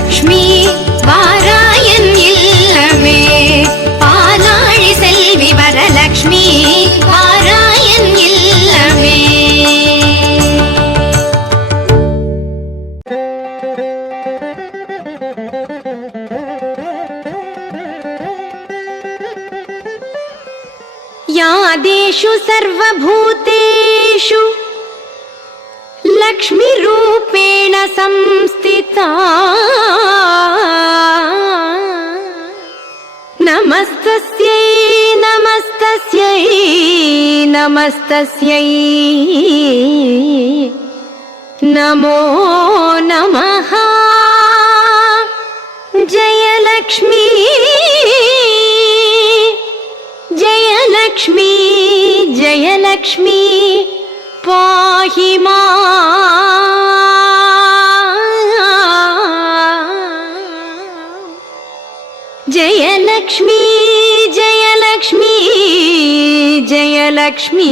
லக்ஷ்மி வாராயன் இல்லமே பாலாழி செல்வி வரலக்ஷ்மி வாராயன் இல்லமே. यादेषु सर्वभूतेषु लक्ष्मीरूपेण संस्थिता नमस्तस्यै नमस्तस्यै नमस्तस्यै नमो नमः। जय लक्ष्मी जय लक्ष्मी जय लक्ष्मी पाहि माम्। जय लक्ष्मी जय लक्ष्मी जय लक्ष्मी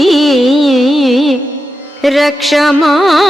रक्ष माम्।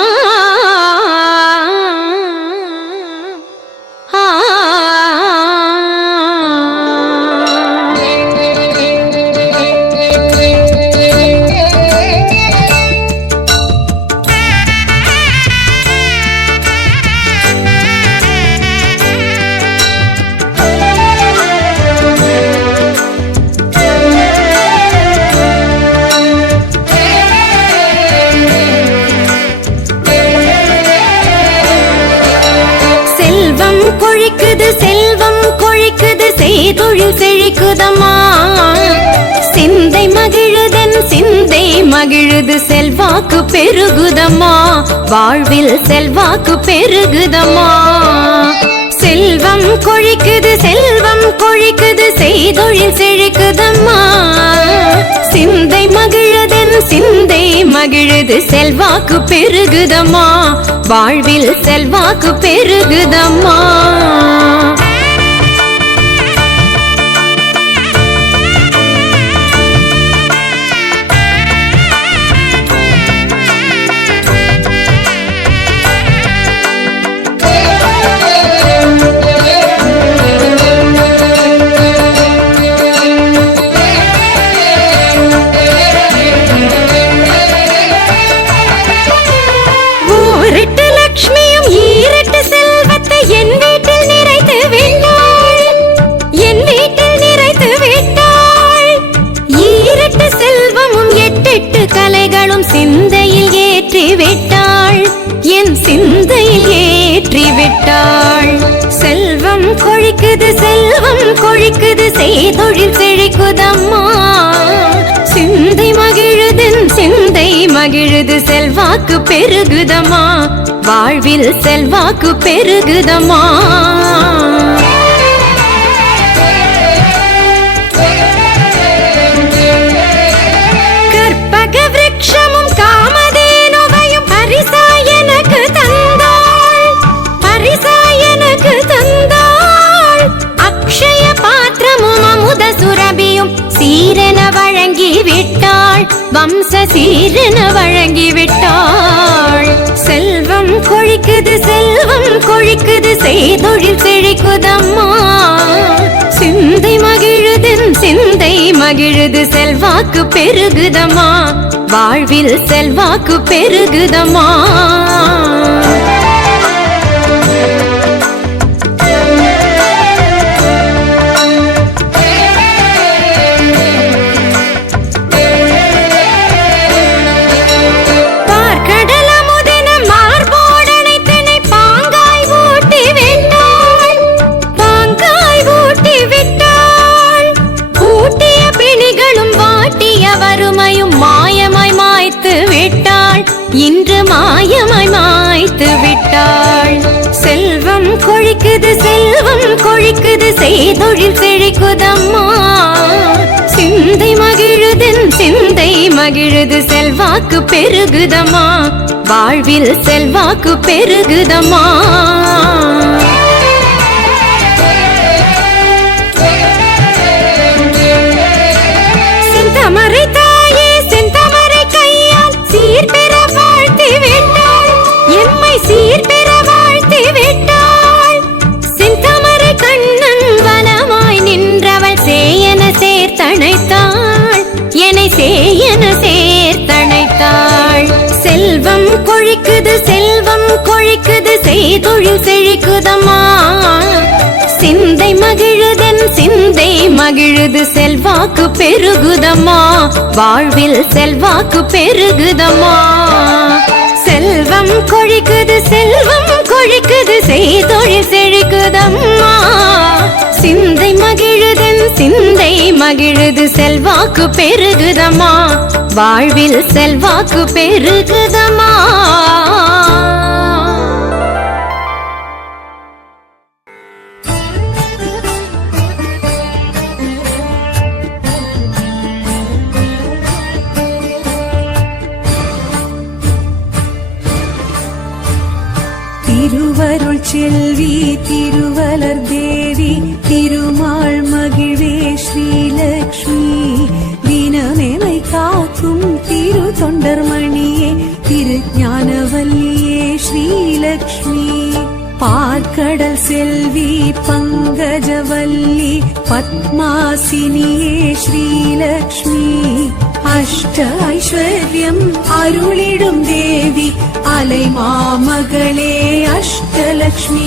செல்வம் கொழிக்குது செய்தொழில் செழிக்குதம்மா சிந்தை மகிழுதன் சிந்தை மகிழுது செல்வாக்கு பெருகுதம்மா வாழ்வில் செல்வாக்கு பெருகுதம்மா செல்வம் கொழிக்குது செய்தொழில் செழிக்குதம்மா சிந்தை மகிழுதன் சிந்தை மகிழுது செல்வாக்கு பெருகுதம்மா வாழ்வில் செல்வாக்கு பெருகுதம்மா சிந்தையில் ஏற்றிவிட்டாள், என் சிந்தையில் ஏற்றிவிட்டாள். செல்வம் கொழிக்குது, செல்வம் கொழிக்குது, செய்தொழில் செழிக்குதம்மா. சிந்தை மகிழுதென் சிந்தை மகிழுது, செல்வாக்கு பெருகுதம்மா. வாழ்வில் செல்வாக்கு பெருகுதம்மா. கற்பக விருட்சமும் காமதேனுவையும் பரிசாய் எனக்கு தந்தாள், பரிசாய் எனக்கு தந்தாள். அக்ஷய பாத்திரமும் அமுத சுரபியும் சீரென வழங்கி விட்டாள், வம்ச சீரென வழங்கி விட்டாள். செல்வம் கொழிக்குது, செல்வம் கொழிக்குது, செய்தொழில் செழிக்குதம்மா. சிந்தை மகிழுதென் சிந்தை மகிழுது, செல்வாக்கு பெருகுதம்மா. வாழ்வில் செல்வாக்கு பெருகுதம்மா. இன்று மாயமாய் மாய்த்து விட்டாள். செல்வம் கொழிக்குது, செல்வம் கொழிக்குது, செய்தொழில் செழிக்குதம்மா. சிந்தை மகிழுதென் சிந்தை மகிழுது, செல்வாக்கு பெருகுதம்மா. வாழ்வில் செல்வாக்கு பெருகுதம்மா. செந்தமரை தாயே செந்தமரை கையால் சீர்பெற வாழ்த்தி விட்டாள், எம்மை சீர்பெற வாழ்த்தி விட்டாள். செந்தமரை கண்ணன் வனமாய் நின்றவள் சேயன சேர்த்தணைத்தாள், என்னை சேயன சேர்த்தணைத்தாள். செல்வம் கொழிக்குது, செல்வம் கொழிக்குது, செய்தொழில் செழிக்குதம்மா. சிந்தை மகிழுதென் சிந்தை மகிழுது, செல்வாக்கு பெருகுதம்மா. வாழ்வில் செல்வாக்கு பெருகுதம்மா. செல்வம் கொழிக்குது, செல்வம் கொழிக்குது, செய்தொழில் செழிக்குதம்மா. சிந்தை மகிழுதென் சிந்தை மகிழுது, செல்வாக்கு பெருகுதம்மா. வாழ்வில் செல்வாக்கு பெருகுதம்மா. திருவருள் செல்வி திருவலர் தேவி திருமால் மகிழ்வே ஸ்ரீலக்ஷ்மி. தினமெமை காக்கும் திரு தொண்டர்மணியே திருஞானவல்லியே ஸ்ரீலக்ஷ்மி. பார்க்கடல் செல்வி பங்கஜவல்லி பத்மாசினியே ஸ்ரீலக்ஷ்மி. அஷ்ட ஐஸ்வர்யம் அருளிடும் தேவி அலை மாமகளே அஷ்டலக்ஷ்மி.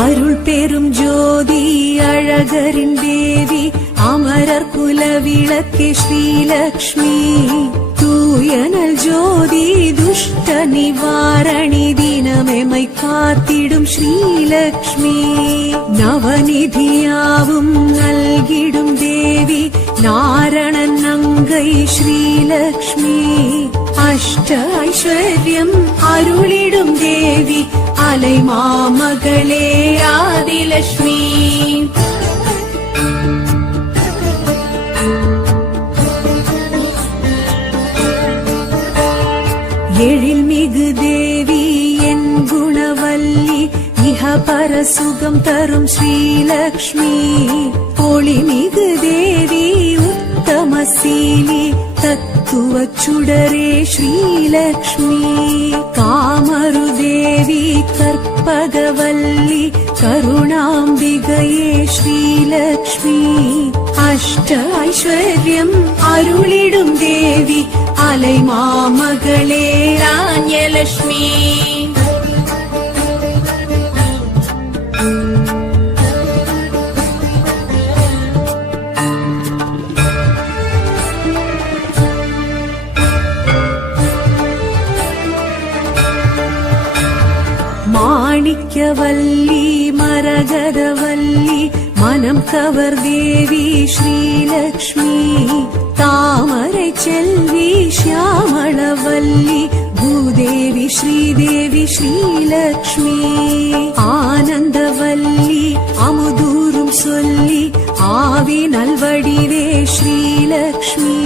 அருள் பெரும் ஜோதி அழகரின் தேவி அமரர் குல விளக்கே ஸ்ரீலக்ஷ்மி. தூயனல் ஜோதி துஷ்ட நிவாரணி தினமெமை காத்திடும் ஸ்ரீலக்ஷ்மி. நவநிதியாவும் நல்கிடும் தேவி நாரணன் நங்கை ஸ்ரீலக்ஷ்மி. அஷ்ட ஐஸ்வர்யம் அருளிடும் தேவி அலை மாமகளே ஆதிலக்ஷ்மி. எழில் மிகு தேவி என் குணவல்லி இஹ பரசுகம் தரும் ஸ்ரீலக்ஷ்மி. ஒளி மிகு தேவி உத்தமசீலி தத்துவ சுடரே ஸ்ரீலக்ஷ்மி. காமரு தேவி கற்பகவல்லி கருணாம்பிகையே ஸ்ரீலக்ஷ்மி. அஷ்ட ஐஸ்வர்யம் அருளிடும் தேவி அலை மாமகளே தான்யலட்சுமி. மாணிக்கவல்லி மரகதவல்லி மனம் கவர் தேவி ஸ்ரீலக்ஷ்மி. தாமரை செல்வி ஷியாமளவல்லி பூதேவி ஸ்ரீதேவி ஸ்ரீலக்ஷ்மி. ஆனந்தவல்லி அமுதூரும் சொல்லி ஆவி நல்வடிவே ஸ்ரீலக்ஷ்மி.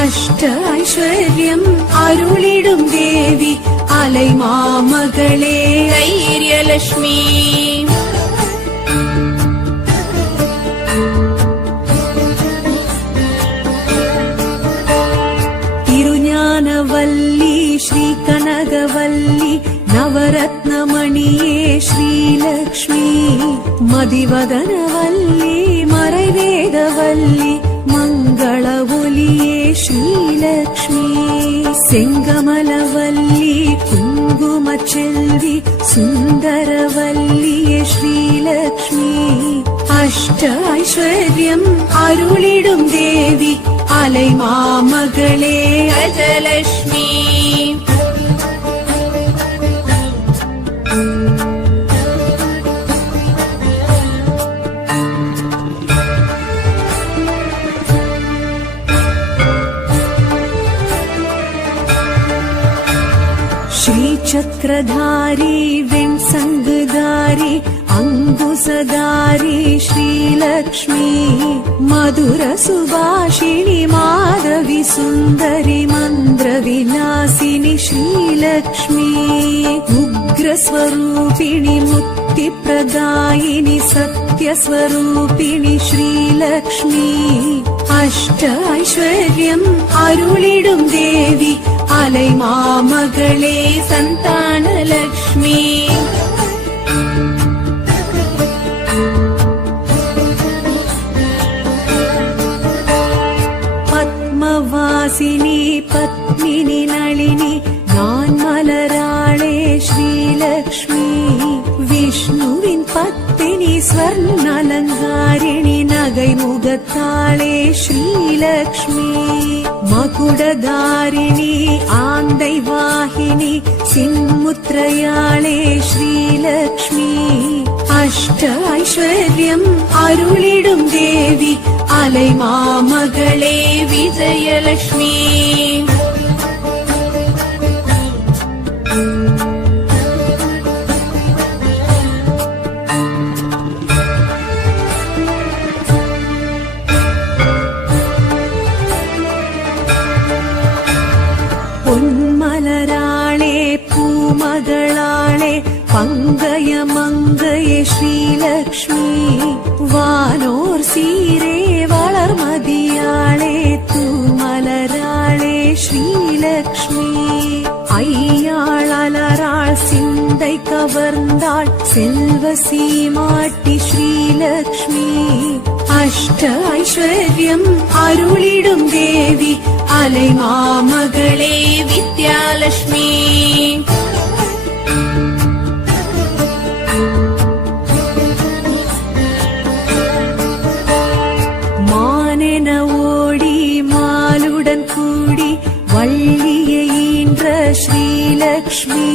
அஷ்ட ஐஸ்வர்யம் அருளிடும் தேவி அலை மாமகளே தைரியலட்சுமி. திருஞானவல்லி ஸ்ரீ கனகவல்லி நவரத்னமணியே ஸ்ரீலக்ஷ்மி. மதிவதனவல்லி மறைவேதவல்லி மங்கள ஒலியே ஸ்ரீலக்ஷ்மி. செங்கமலவல்லி குங்கும செல்வி சுந்தரவல்லியே ஸ்ரீலக்ஷ்மி. அஷ்ட ஐஸ்வர்யம் அருளிடும் தேவி அலை மாமகளே கஜலட்சுமி. சக்கரதாரி வெண்சங்குதாரி அங்குசதாரி ஸ்ரீலக்ஷ்மி. மதுர சுபாஷிணி மாதவி சுந்தரி மந்திர விலாசினி ஸ்ரீலக்ஷ்மி. உக்ரஸ்வரூபிணி முக்தி பிரதாயினி சத்யஸ்வரூபிணி ஸ்ரீலக்ஷ்மி. அஷ்ட ஐஸ்வர்யம் அருளிடும் தேவி அலை மாமகளே சந்தானலட்சுமி. பத்மவாசினி பத்மினி நளினி நான் மலராளே ஸ்ரீலக்ஷ்மி. விஷ்ணுவின் பத்தினி ஸ்வர்ணலங்காரிணி நகை முகத்தாளே ஸ்ரீலக்ஷ்மி. மகுடதாரிணி ஆந்தை வாகினி சின்முத்ரயாளே ஸ்ரீலக்ஷ்மி. அஷ்ட ஐஸ்வர்யம் அருளிடும் தேவி அலை மாமகளே விஜயலட்சுமி. பொன்மலராளே பூமகளாளே பங்கய மங்கையே ஸ்ரீலக்ஷ்மி. வானோர் சீரே வளர்மதியாளே தூமலராளே ஸ்ரீலக்ஷ்மி. ஐயாளராள் சிந்தை கவர்ந்தாள் செல்வ சீமாட்டி ஸ்ரீலக்ஷ்மி. அஷ்ட ஐஸ்வர்யம் அருளிடும் தேவி அலை மாமகளே வித்யாலட்சுமி. மானென ஓடி மாலுடன் கூடி வள்ளியை ஈன்ற ஸ்ரீலக்ஷ்மி.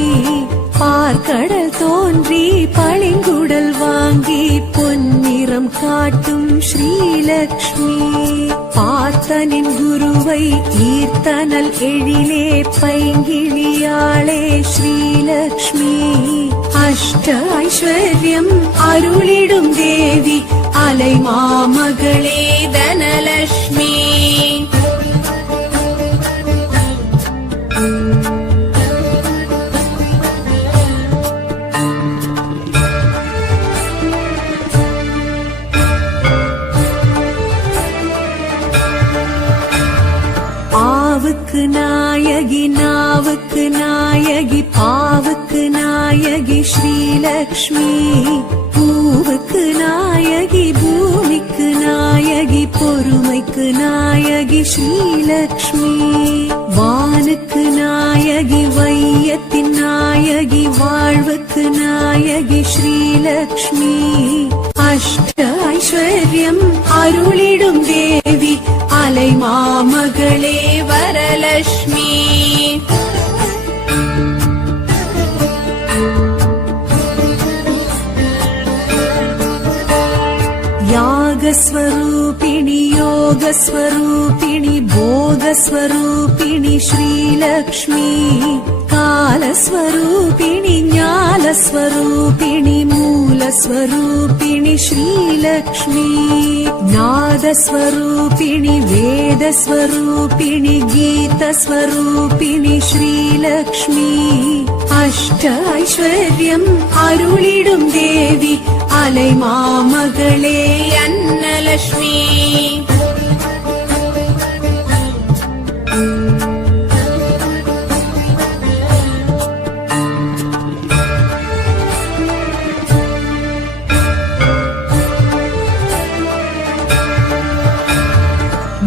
பார்க்கடல் தோன்றி பளிங்குடல் வாங்கி பொன்னிறம் காட்டும் ஸ்ரீலக்ஷ்மி. பார்த்தனின் குருவை ஈர்த்தனல் எழிலே பைங்கிழியாளே ஸ்ரீலக்ஷ்மி. அஷ்ட ஐஸ்வர்யம் அருளிடும் தேவி அலை மாமகளே தனலட்சுமி. ஆவுக்கு நாயகி நாவுக்கு நாயகி பாவுக்கு நாயகி ஸ்ரீலக்ஷ்மி. பூவுக்கு நாயகி பூமிக்கு நாயகி பொறுமைக்கு நாயகி ஸ்ரீலக்ஷ்மி வானுக்கு நாயகி வையத்தின் நாயகி வாழ்வுக்கு நாயகி ஸ்ரீலக்ஷ்மி அஷ்ட ஐஸ்வர்யம் அருளிடும் தேவி அலை மாமகளே வரலட்சுமி यागस्वरूपिणि योगस्वरूपिणि भोगस्वरूपिणि श्रीलक्ष्मी कालस्वरूपिणि ज्ञानस्वरूपिणि मूलस्वरूपिणि श्रीलक्ष्मी नादस्वरूपिणि वेदस्वरूपिणि गीतस्वरूपिणि श्रीलक्ष्मी अष्ट ऐश्वर्यम् अरुளிடும் देवी அலை மாமகளே அன்னலட்சுமி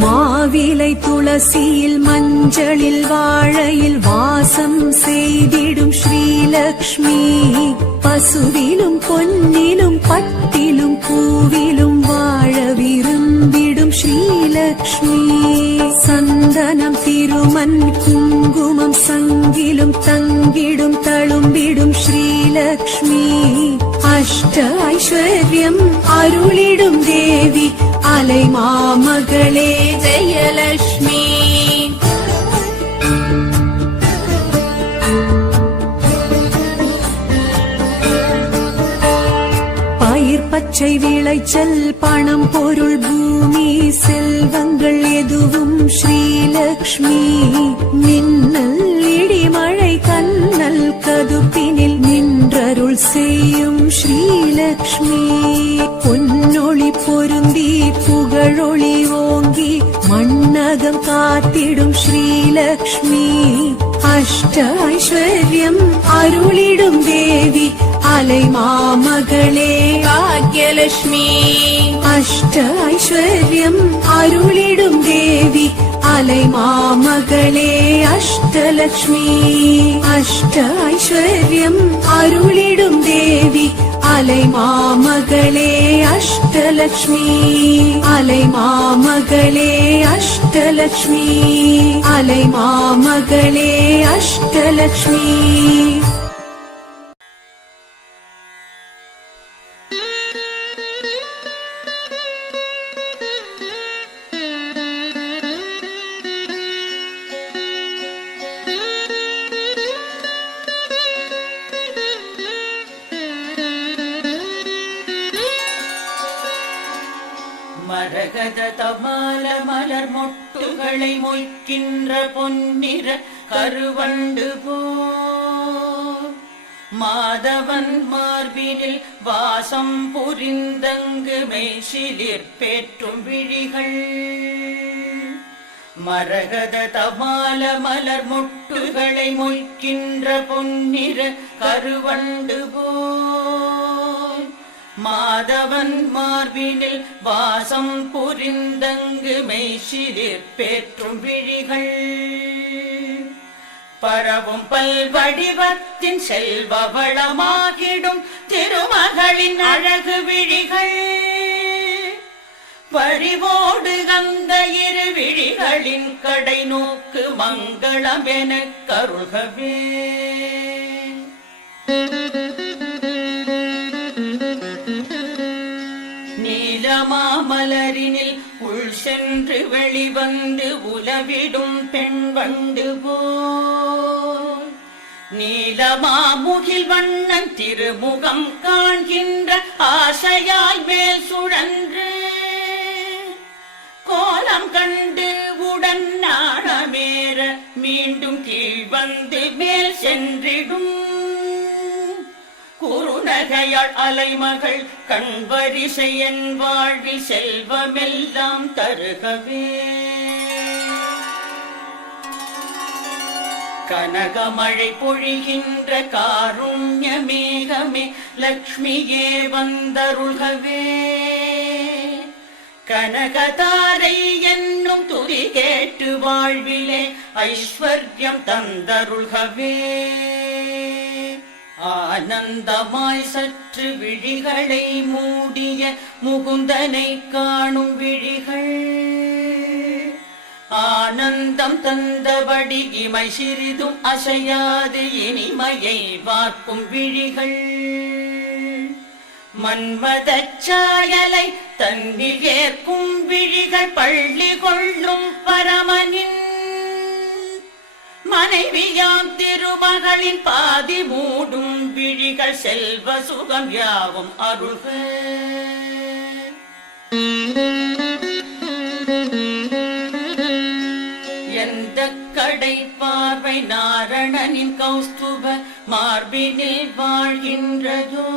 மாவிலை துளசியில் மஞ்சளில் வாழையில் வாசம் செய்திடும் ஸ்ரீலக்ஷ்மி பசுவிலும் பொன்னிலும் பட்டிலும் பூவிலும் வாழ விரும்பிடும் ஸ்ரீலக்ஷ்மி சந்தனம் திருமண் குங்குமம் சங்கிலும் தங்கிடும் தழும்பிடும் ஸ்ரீலக்ஷ்மி அஷ்ட ஐஸ்வர்யம் அருளிடும் தேவி அலை மாமகளே ஜெயலட்சுமி பயிர் பச்சை விளைச்சல் பணம் பொருள் பூமி செல்வங்கள் எதுவும் ஸ்ரீலக்ஷ்மி மின்னல் இடிமழை கண்ணல் கதுப்பினில் நின்றருள் செய்யும் ஸ்ரீலக்ஷ்மி பொன்னொளி பொருந்தி புகழொளி ஓங்கி மண்ணகம் காத்திடும் ஸ்ரீலக்ஷ்மி அஷ்ட ஐஸ்வர்யம் அருளிடும் தேவி அலை மாமகளே பாக்யலட்சுமி அஷ்ட ஐஸ்வர்யம் அருளிடும் தேவி அலை மாமகளே அஷ்டலக்ஷ்மி அஷ்ட ஐஸ்வர்யம் அருளிடும் தேவி அலை மாமகளே அஷ்டலக்ஷ்மி அலை மாமகளே அஷ்டலக்ஷ்மி அலை மாமகளே அஷ்டலக்ஷ்மி மரகத தமால மலர் மொட்டுகளை மொய்க்கின்ற பொன்னிற கருவண்டு போல் மாதவன் மார்பினில் வாசம் புரிந்தங்கு மெய்சிலிர்பேற்றும் விழிகள் மரகத தமால மலர் மொட்டுகளை மொய்க்கின்ற பொன்னிற கருவண்டு போல் மாதவன் மார்பினில் வாசம் புரிந்தங்கு மெய்சிலிர்பேற்றும் விழிகள் பரவும் பல்வடிவத்தின் செல்வ வளமாகிடும் திருமகளின் அழகு விழிகள் பரிவோடு அந்த இரு விழிகளின் கடை நோக்கு மங்களம் எனக் கருள்கவே நீலமாமலரினில் உள் சென்று வெளிவந்து உலவிடும் பெண் வண்டு போல் நீலமாமுகில் வண்ணன் திருமுகம் காண்கின்ற ஆசையாய் மேல் சுழன்று கோலம் கண்டு உடன் நாணமேற மீண்டும் கீழ் வந்து மேல் சென்றிடும் குறுநகையாள் அலைமகள் கண்வரிசை என் வாழ்வில் செல்வமெல்லாம் தருகவே கனகமழை பொழிகின்ற காருண்ய மேகமே லக்ஷ்மியே வந்தருள்கவே. கனகதாரை என்னும் துதி கேட்டு வாழ்விலே ஐஸ்வர்யம் தந்தருள்கவே. ஆனந்தமாய் சற்று விழிகளை மூடிய முகுந்தனை காணும் விழிகள், ஆனந்தம் தந்தபடி இமை சிறிதும் அசையாது இனிமையை வார்க்கும் விழிகள், மன்மதச் சாயலை தன்னில் ஏற்கும் விழிகள், பள்ளி கொள்ளும் பரமனின் மனைவியாம் திருமகளின் பாதி மூடும் விழிகள், செல்வ சுகம் யாவும் அருள்க. எந்த கடை பார்வை நாரணனின் கௌஸ்துப மார்பினில் வாழ்கின்றதோ,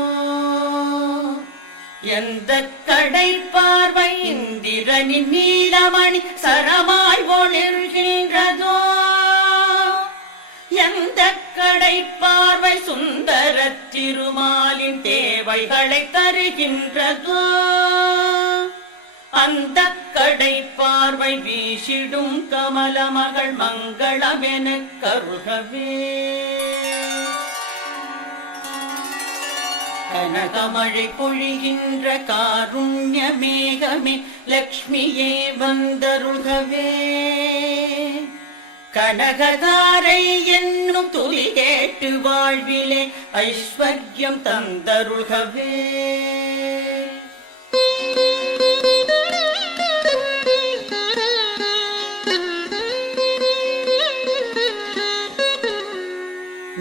எந்த கடை பார்வை இந்திரனின் நீலமணி சரமாய் ஒளிர்கின்றதோ, எந்த கடை பார்வை சுந்தர திருமாலின் தேவைகளை தருகின்றதோ, அந்த கடை பார்வை வீசிடும் கமல மகள் மங்களமென கருகவே. கனகமழை பொழிகின்ற காருண்ய மேகமே லக்ஷ்மியே வந்தருள்கவே. கனகதாரை என்னும் துதி கேட்டு வாழ்விலே ஐஸ்வர்யம் தந்தருள்கவே.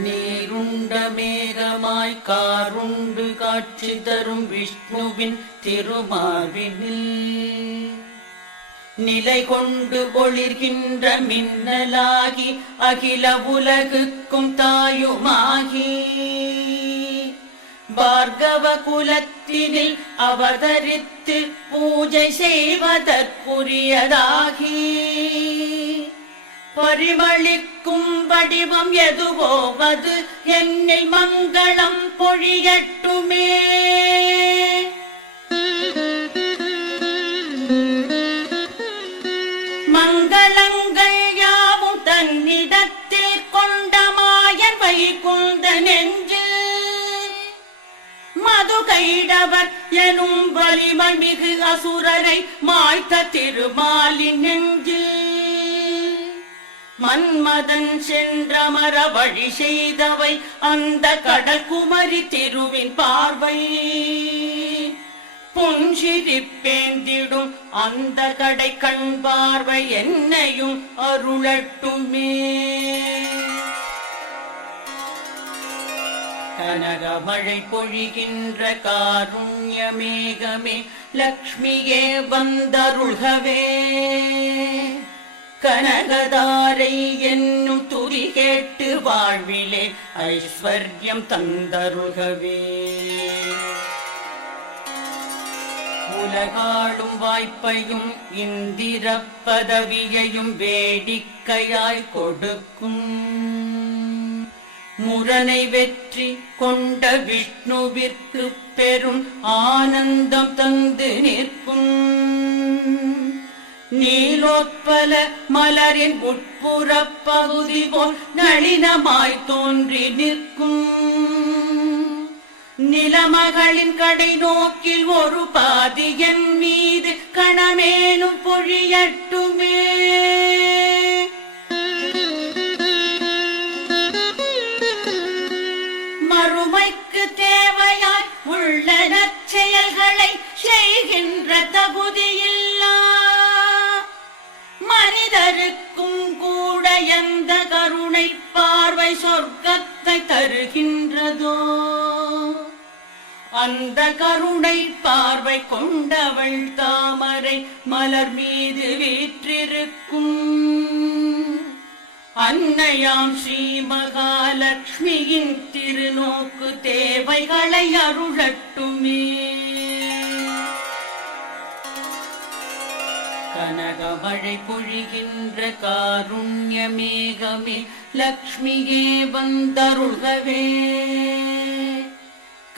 நீருண்ட மேகமாய் காருண்டு காட்சி தரும் விஷ்ணுவின் திருமார்பினில் நிலை கொண்டு ஒளிர்கின்ற மின்னலாகி அகில உலகுக்கும் தாயுமாகி, பார்கவ குலத்தினில் அவதரித்து பூஜை செய்வதற்குரியதாகி, பரிமளிக்கும் வடிவம் எதுவோவது என்னில் மங்களம் பொழியட்டுமே. மங்களங்கள் யாவும் தன்னிடத்தில் கொண்ட மாயன் வைகுந்த நெஞ்சு, மது கைடவர் எனும் வலிமை மிகு அசுரரை மாய்த்த திருமாலின் நெஞ்சு, மன்மதன் சென்றமர வழி செய்தவை அந்த கடல் குமரி திருவின் பார்வை, புஞ்சிரிப்பேந்திடும் அந்த கடை கண் பார்வை என்னையும் அருளட்டுமே. கனகமழை பொழிகின்ற காருண்ய மேகமே லக்ஷ்மியே வந்தருள்கவே. கனகதாரை என்னும் துதி கேட்டு வாழ்விலே ஐஸ்வர்யம் தந்தருள்கவே. உலகாளும் வாய்ப்பையும் இந்திர பதவியையும் வேடிக்கையாய் கொடுக்கும், முரணை வெற்றி கொண்ட விஷ்ணுவிற்கு பெரும் ஆனந்தம் தந்து நிற்கும், நீலோத்பல மலரின் உட்புற பகுதி போல் நளினமாய் தோன்றி நிற்கும், நிலமகளின் கடை நோக்கில் ஒரு பாதி என் மீது கணமேனும் பொழியட்டுமே. மறுமைக்கு தேவையாய் உள்ள நற்செயல்களை செய்கின்ற தகுதியில்லா மனிதருக்கும் கூட எந்த கருணை பார்வை சொர்க்கத்தை தருகின்றதோ, அந்த கருணை பார்வை கொண்டவள் தாமரை மலர் மீது வீற்றிருக்கும் அன்னையாம் ஸ்ரீ மகாலட்சுமியின் திருநோக்கு தேவைகளை அருளட்டுமே. கனக கனகமழை பொழிகின்ற காருண்ய மேகமே லக்ஷ்மியே வந்தருள்கவே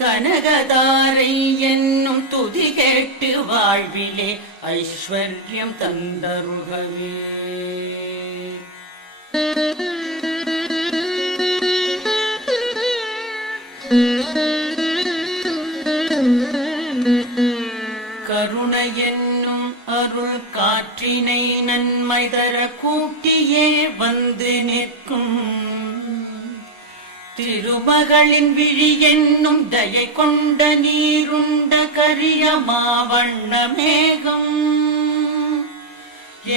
கனகதாரை என்னும் துதி கேட்டு வாழ்விலே ஐஸ்வர்யம் தந்தருள்கவே கருணை என்னும் அருள் காற்றினை நன்மை தர கூட்டியே வந்து நிற்கும் திருமகளின் விழி என்னும் தயை கொண்ட நீருண்ட கரிய மாவண்ண மேகம்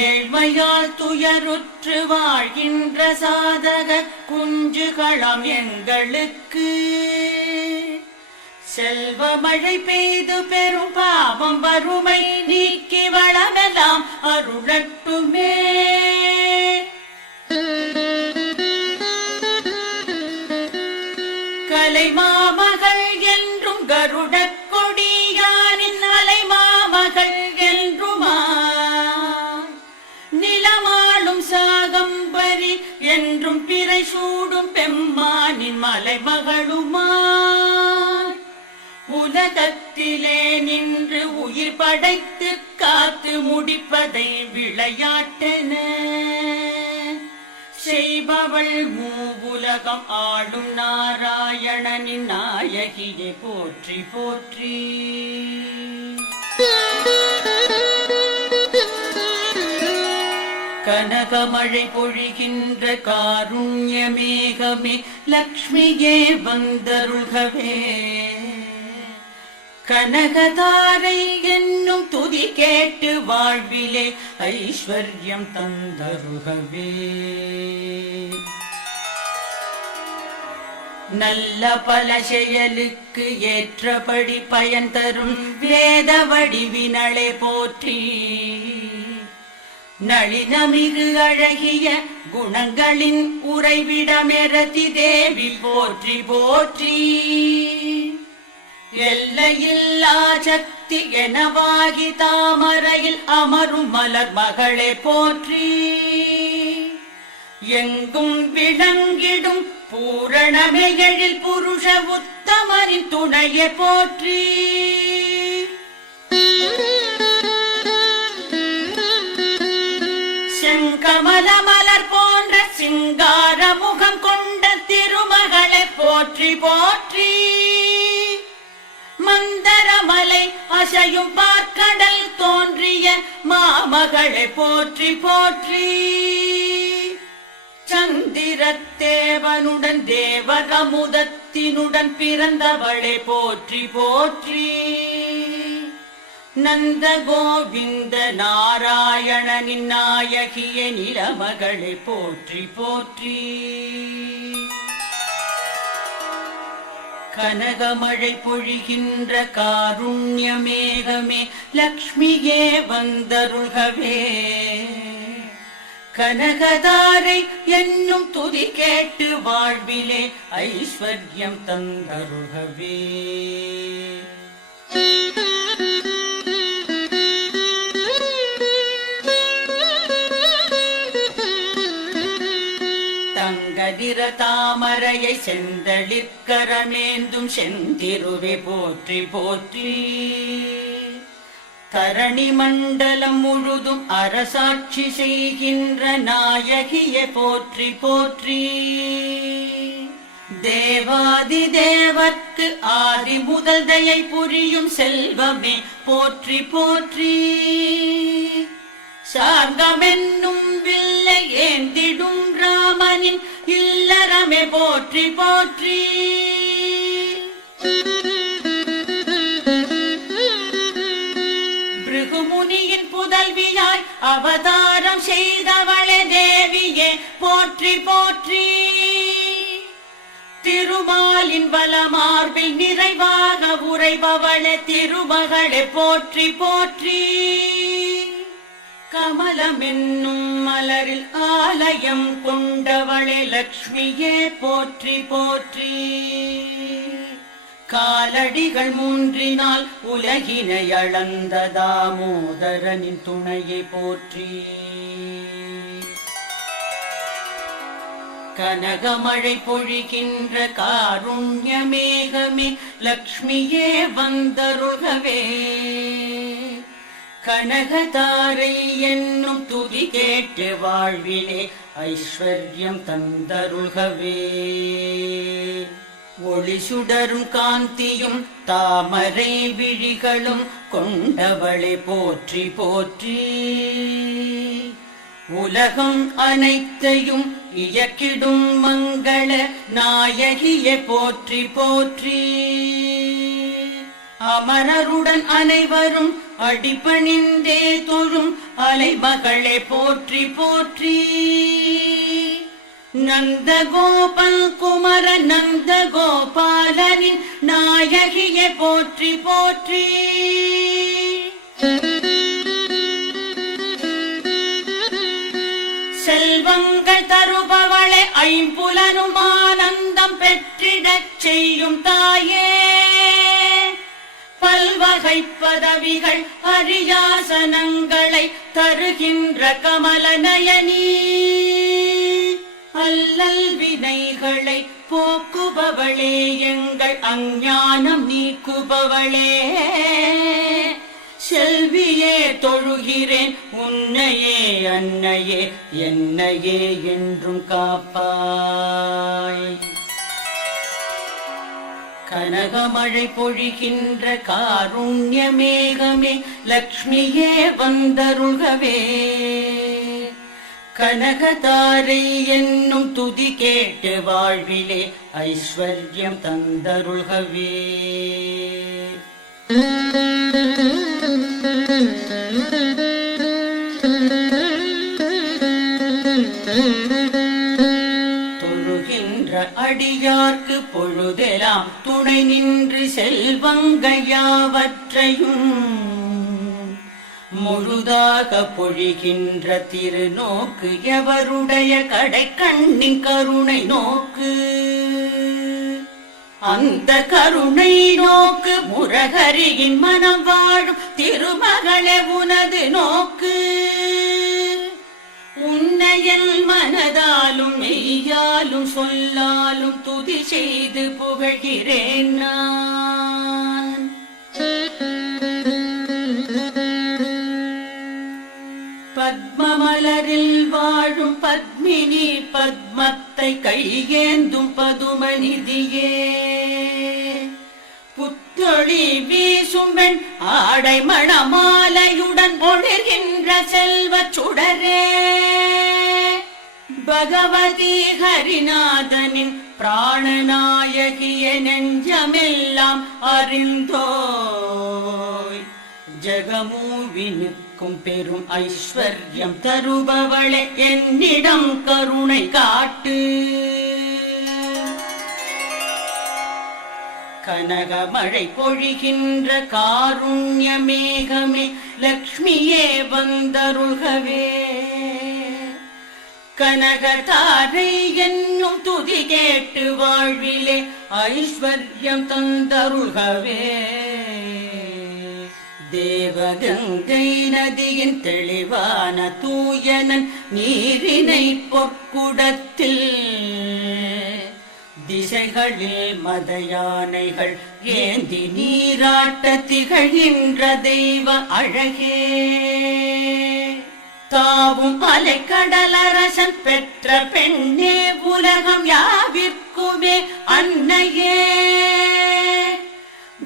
ஏழ்மையால் துயருற்று வாழ்கின்ற சாதக குஞ்சுகளம் எங்களுக்கு செல்வ மழை பெய்து பெரும் பாவம் வறுமை நீக்கி வளமெல்லாம் அருளட்டுமே கலை மாமகள் என்றும் கருட கொடியானின் அலை மாமகள் என்றுமா நிலமாளும் சாகம்பரி என்றும் பிறை சூடும் பெம்மானின் மலைமகளுமா உலகத்திலே நின்று உயிர் படைத்து காத்து முடிப்பதை விளையாட்டென செய்பவள் மூவுலகம் ஆளும் நாராயணனின் நாயகியை போற்றி போற்றி கனகமழை பொழிகின்ற காருண்ய மேகமே லக்ஷ்மியே வந்தருள்கவே கனகதாரை என்னும் துதி கேட்டு வாழ்விலே ஐஸ்வர்யம் தந்தருகவே நல்ல பல செயலுக்கு ஏற்றபடி பயன் தரும் வேத வடிவினளே போற்றி நளினமிகு அழகிய குணங்களின் உறைவிடமெரதி தேவி போற்றி போற்றி எல்லையில்லா சக்தி எனவாகி தாமரையில் அமரும் மலர் மகளே போற்றி எங்கும் விளங்கிடும் பூரணமைகளில் புருஷ உத்தமரின் துணையை போற்றி செங்கமல மலர் போன்ற சிங்கார முகம் கொண்ட திருமகளை போற்றி போற்றி மந்தரமலை அசையும் பார்க்கடல் தோன்றிய மாமகளை போற்றி போற்றி சந்திரத்தேவனுடன் தேவகமுதத்தினுடன் பிறந்தவளை போற்றி போற்றி நந்த கோவிந்த நாராயணனின் நாயகிய நிலமகளை போற்றி போற்றி கனகமழை பொழிகின்ற காருண்ய மேகமே லக்ஷ்மியே வந்தருள்கவே கனகதாரை என்னும் துதி கேட்டு வாழ்விலே ஐஸ்வர்யம் தந்தருள்கவே தங்கதிர தாமரையை செந்தளிர்கரமேந்தும் செந்திருவே போற்றி போற்றி தரணி மண்டலம் முழுதும் அரசாட்சி செய்கின்ற நாயகியை போற்றி போற்றி தேவாதி தேவர்க்கு ஆதி முதல் தயை புரியும் செல்வமே போற்றி போற்றி சார்கமென்னும் வில்லை ஏந்திடும் ராமனின் இல்லறமே போற்றி போற்றி பிருகுமுனியின் புதல்வியாய் அவதாரம் செய்தவளே தேவியே போற்றி போற்றி திருமாலின் வலமார்பில் நிறைவாக உரைபவளே திருமகளே போற்றி போற்றி கமலம் என்னும் மலரில் ஆலயம் கொண்டவளே லக்ஷ்மியே போற்றி போற்றி காலடிகள் மூன்றினால் உலகினை அளந்த தாமோதரனின் துணையை போற்றி. கனகமழை பொழிகின்ற காருண்ய மேகமே லக்ஷ்மியே வந்தருகவே. கனகதாரை என்னும் துதி கேட்டு வாழ்விலே ஐஸ்வர்யம் தந்தருள்கவே. ஒளி சுடரும் காந்தியும் தாமரை விழிகளும் கொண்டவளை போற்றி போற்றி. உலகம் அனைத்தையும் இயக்கிடும் மங்கள நாயகியை போற்றி போற்றி. அமரருடன் அனைவரும் அடிபணிந்தே தொழும் அலைமகளே போற்றி போற்றி. நந்தகோபல் குமர நந்த கோபாலனின் நாயகியை போற்றி போற்றி. செல்வங்கள் தருபவளே ஐம்புலனும் ஆனந்தம் பெற்றிடச் செய்யும் தாயே. பல்வகை பதவிகள் அரியாசனங்களை தருகின்ற கமலநயனி. அல்லல் வினைகளை போக்குபவளே எங்கள் அஞ்ஞானம் நீக்குபவளே. செல்வியே தொழுகிறேன் உன்னையே அன்னையே என்னையே என்றும் காப்பாய். கனகமழை பொழிகின்ற காருண்ய மேகமே லக்ஷ்மியே வந்தருகவே. கனகதாரை என்னும் துதி கேட்டு வாழ்விலே ஐஸ்வர்யம் தந்தருள்கவே. தொழுகின்ற அடியார்க்கு பொழுதெல்லாம் துணை நின்று செல்வங்கள் யாவற்றையும் முழுதாக பொழிகின்ற திருநோக்கு எவருடைய கடை கண்ணின் கருணை நோக்கு. அந்த கருணை நோக்கு முரகரியின் மனம் வாழும் திருமகளே உனது நோக்கு. உன்னையல் மனதாலும் மெய்யாலும் சொல்லாலும் துதி செய்து புகழ்கிறேன் நான். பத்மமலரில் வாழும் பத்மினி பத்மத்தை கையேந்தும் பதுமநிதியே. புத்தொளி வீசும் பெண் ஆடை மணமாலையுடன் ஒளிர்கின்ற செல்வச் சுடரே. பகவதி ஹரிநாதனின் பிராணநாயகிய நெஞ்சமெல்லாம் அறிந்தோய். ஜகமூவினுக்கும் பெரும் ஐஸ்வர்யம் தருபவளே என்னிடம் கருணை காட்டு. கனகமழை பொழிகின்ற காருண்ய மேகமே லக்ஷ்மியே வந்தருள்கவே. கனகதாரை என்னும் துதி கேட்டு வாழ்விலே ஐஸ்வர்யம் தந்தருள்கவே. தேவகங்கை நதியின் தெளிவான தூயனன் நீரினை பொற்குடத்தில் திசைகளில் மத யானைகள் ஏந்தி நீராட்ட திகழ்கின்ற தெய்வ அழகே. தாவும் அலைக்கடலரசன் பெற்ற பெண்ணே உலகம் யாவிற்குமே அன்னையே.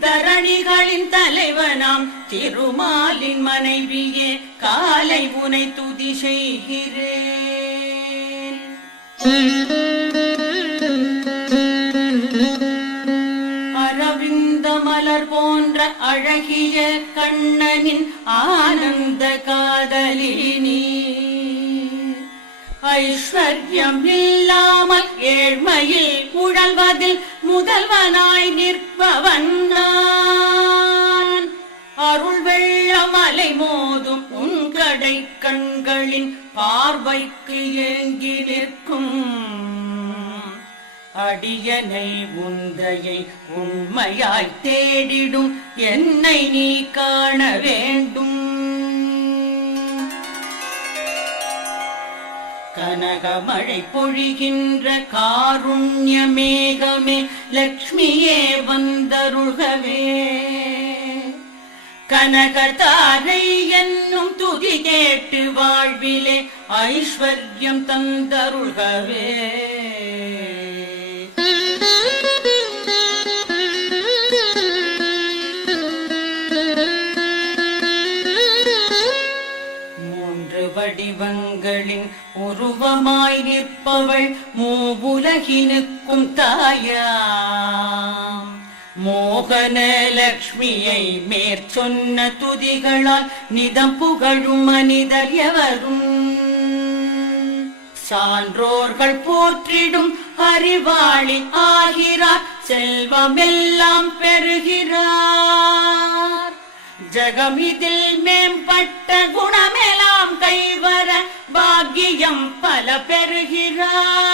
தரணிகளின் தலைவனாம் திருமாலின் மனைவியே காலை உனை துதி செய்கிறேன். அரவிந்த மலர் போன்ற அழகிய கண்ணனின் ஆனந்த காதலினி. ஐஸ்வர்யம் இல்லாமல் ஏழ்மையில் உழல்வதில் முதல்வனாய் நிற்பவன் நான். அருள் வெள்ளம் அலை மோதும் உன்கடை கண்களின் பார்வைக்கு ஏங்கி நிற்கும் அடியனை உந்தையை உண்மையாய் தேடிடும் என்னை நீ காண வேண்டும். கனகமழை பொழிகின்ற காருண்ய மேகமே லக்ஷ்மியே வந்தருள்கவே. கனகதாரை என்னும் துதி கேட்டு வாழ்விலே ஐஸ்வர்யம் தந்தருள்கவே. வடிவங்களின் உருவமாய் நிற்பவள் மூவுலகினுக்கும் தாயாம். மோகன லக்ஷ்மியை மேற்சொன்ன துதிகளால் நிதம் புகழும் மனிதர் எவரும். சான்றோர்கள் போற்றிடும் அறிவாளி ஆகிறார், செல்வமெல்லாம் பெறுகிறார். ஜகமிதில் மேம்பட்ட குணமெல்லாம் கைவர பாக்கியம் பல பெறுகிறார்.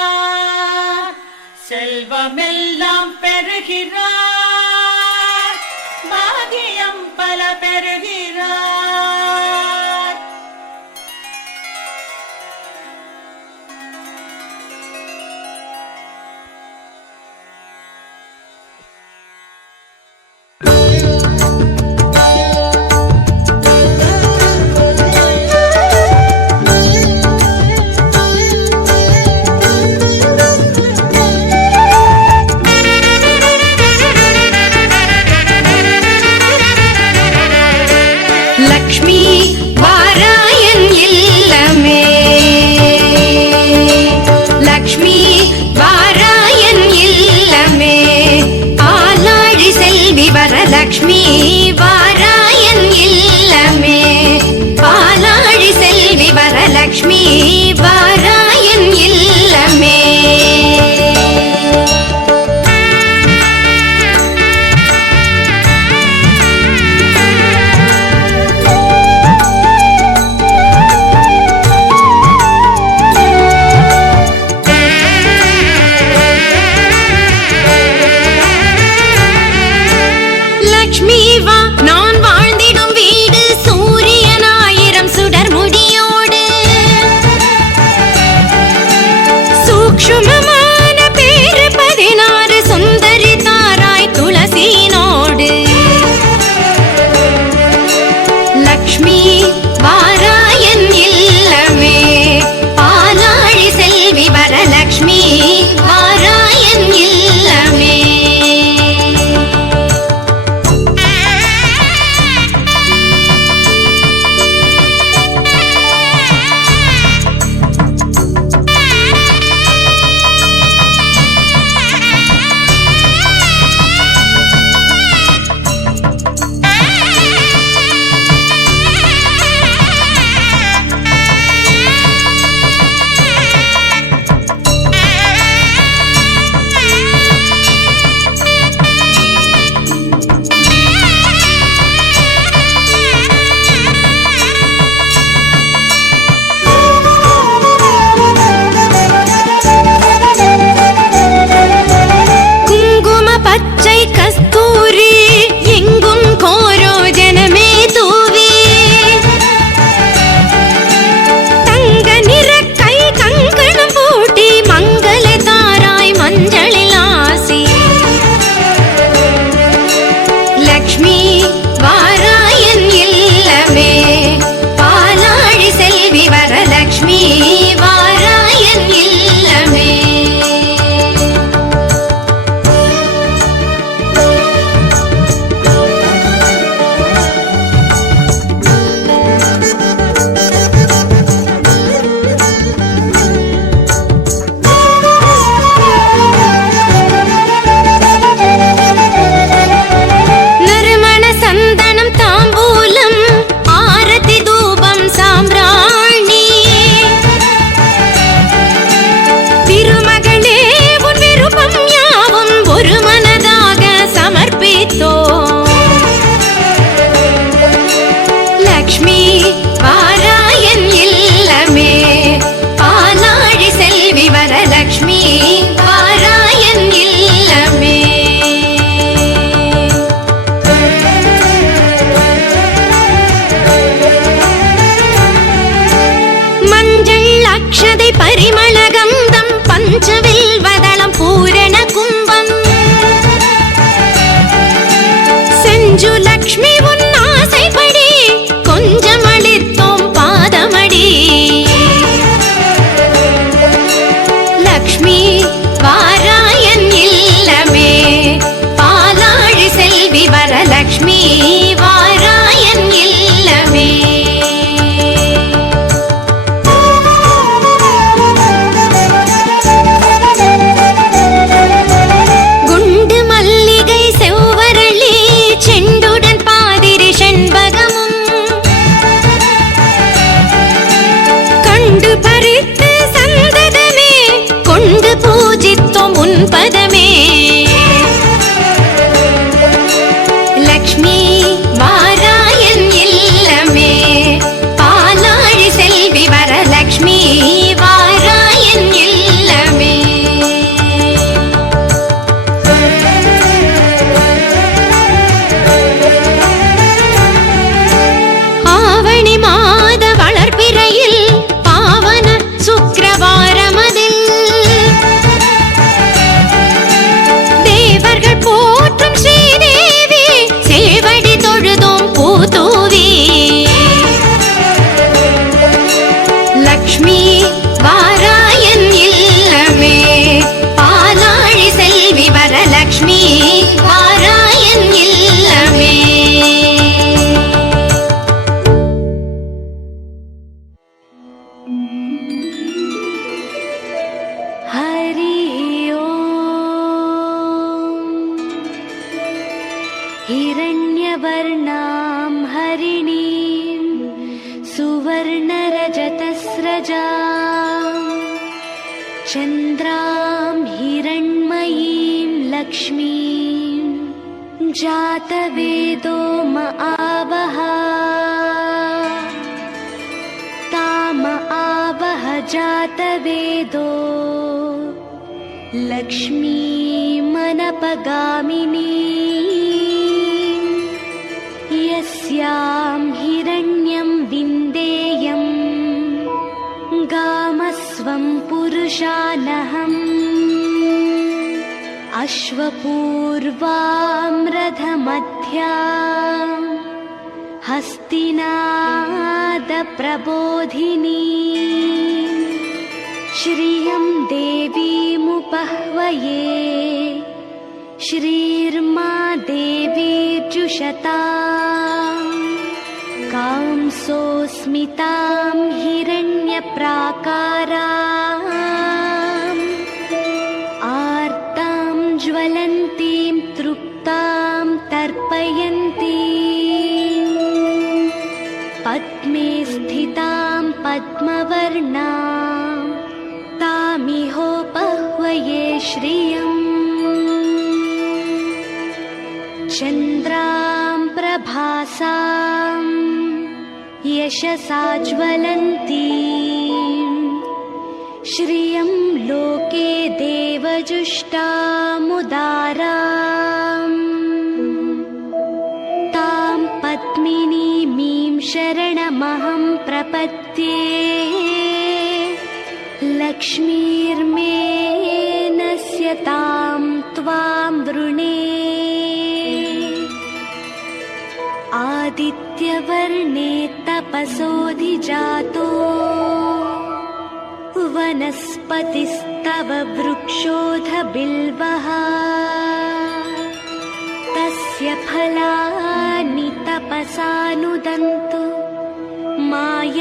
செல்வமெல்லாம் பெறுகிறார், பாக்கியம் பல பெறுகிறார். லக்ஷ்மி வாராயன் இல்லமே, லக்ஷ்மி வாராயன் இல்லமே, பாலாழி செல்வி வரலக்ஷ்மி வாராயன் இல்லமே, பாலாழி செல்வி வரலக்ஷ்மி வாராயன் இல்லமே. லக்ஷ்மி வா நான் வாழ்ந்திடும் வீடு, சூரியனாயிரம் சுடர் முடியோடு, சூக்ஷ்மமான பேரு 16 சுந்தரி தாராய் துளசினோடு. லக்ஷ்மி வாராயன் இல்லமே, பாலாழி செல்வி வரலக்ஷ்மி வாராயன் இல்லமே. லக்ஷ்மி வாராயன் இல்லமே பாலாழி செல்வி வரலக்ஷ்மி வாராயன் இல்லமே. குண்டு மல்லிகை செவ்வரளி செண்டுடன் பாதிரி செண்பகமும் கண்டு பறித்து சந்ததமே கொண்டு பூஜித்தோம் உன் பதமே. லக்ஷ்மி வாராயன் இல்லமே பாலாழி செல்வி வரலக்ஷ்மி வாராயன் இல்லமே. ஆவணி மாத வளர்பிறையில் பாவன சுக்கிரவாரமதில் தேவர்கள் போற்றும் ஸ்ரீதேவி சேவடி தொழுதும் பூதூவி. லக்ஷ்மி வாராயன் இல்லமே பாலாழி செல்வி வரலக்ஷ்மி வாராயன் இல்லமே. हरि ओम् हिरण्यवर्णां हरिणीं सुवर्णरजतस्रजां चन्द्रां हिरण्मयीं लक्ष्मीं जातवेदो म आवह ताम आवह जातवेदो लक्ष्मीमनपगामिनी यस्यां हिरण्यं विन्देयं गामस्वं पुरुषानहम् अश्वपूर्वां रथमध्यां हस्तिनादप्रबोधिनी श्रियं देवीमुपह्वये श्रीर्मा देवीर्जुषता कांसोऽस्मितां हिरण्यप्राकाराम् आर्तां ज्वलन्तीं तृप्तां तर्पयन्तीं पद्मे स्थितां पद्मवर्णां तामिहोपह्वये श्रियम् चन्द्रां प्रभासां यशसा ज्वलन्तीं श्रियं लोके देवजुष्टामुदाराम् तां पद्मिनीमीं शरणमहं प्रपद्ये लक्ष्मीर्मे नश्यतां त्वां वृणे आदित्यवर्णे तपसोऽधिजातो वनस्पतिस्तव वृक्षोऽधबिल्वः तस्य फलानि तपसानुदन्तु मायान्तरायाश्च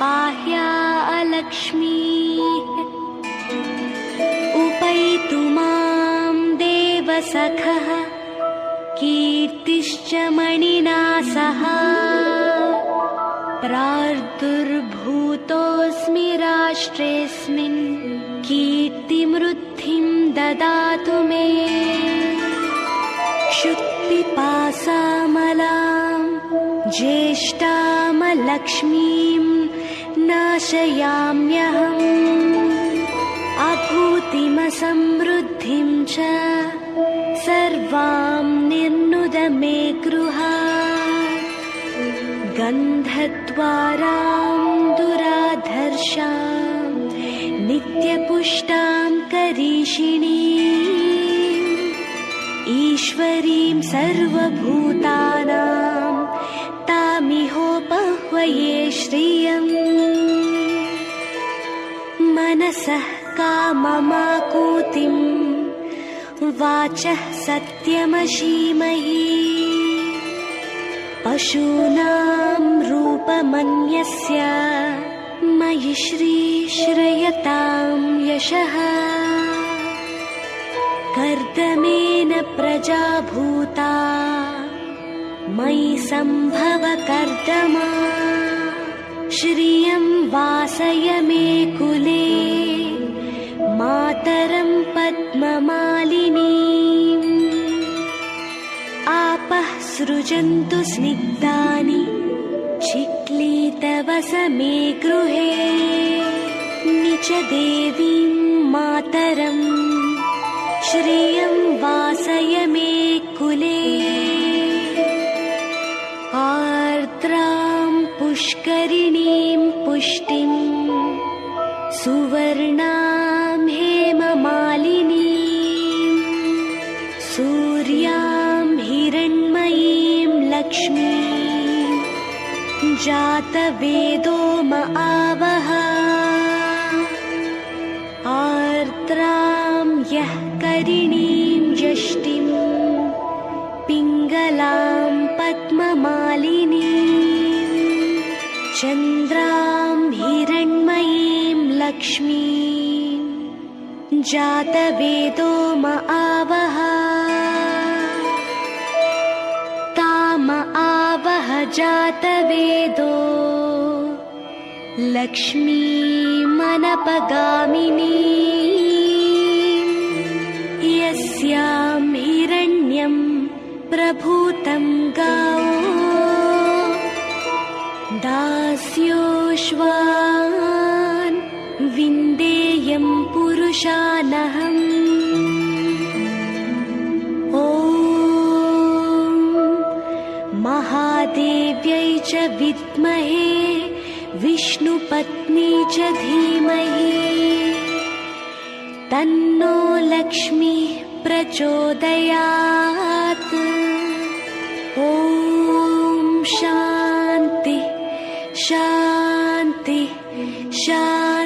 बाह्या अलक्ष्मीः उपैतु मां देवसखः कीर्तिश्च मणिना सह प्रार्दुर्भूतोऽस्मि राष्ट्रेऽस्मिन् कीर्तिमृद्धिं ददातु मे क्षुत्पिपासामलां ज्येष्ठामलक्ष्मीं नाशयाम्यहम् अभूतिमसमृद्धिं च सर्वां निर्नुद मे गृहात् गन्धद्वारां दुराधर्षां नित्यपुष्टां करीषिणीम् ईश्वरीं सर्वभूतानां तामिहोपह्वये श्रियम् मनसः काममाकूतिम् वाचः सत्यमशीमहि पशूनां रूपमन्यस्य मयि श्रीश्रयतां यशः कर्दमेन प्रजा भूता मयि सम्भव कर्दमा श्रियं वासय मे कुले मातरं पद्ममालिनीम् आपः सृजन्तु स्निग्धानि चिक्लीतवस मे गृहे निच देवीं मातरं श्रियं वासय मे कुले आर्द्रां पुष्करिणीं पुष्टिं सुवर्णां हेममालिनीं सूर्यां हिरण्मयीं लक्ष्मीं जातवेदो म आवह आर्द्रां यः करिणीं यष्टिं पिङ्गलां पद्ममालिनीं चन्द्रां हिरण्मयीं लक्ष्मीं जातवेदो म आवह ताम आवह जातवेदो लक्ष्मीमनपगामिनी यस्यां हिरण्यं प्रभूतं गावो दास्योश्वान् विन्देयं पुरुषानहम् ॐ महादेव्यै च विद्महे विष्णुपत्नी च धीमहि तन्नो लक्ष्मीः प्रचोदयात् ॐ शान्ति शान्ति शान्ति।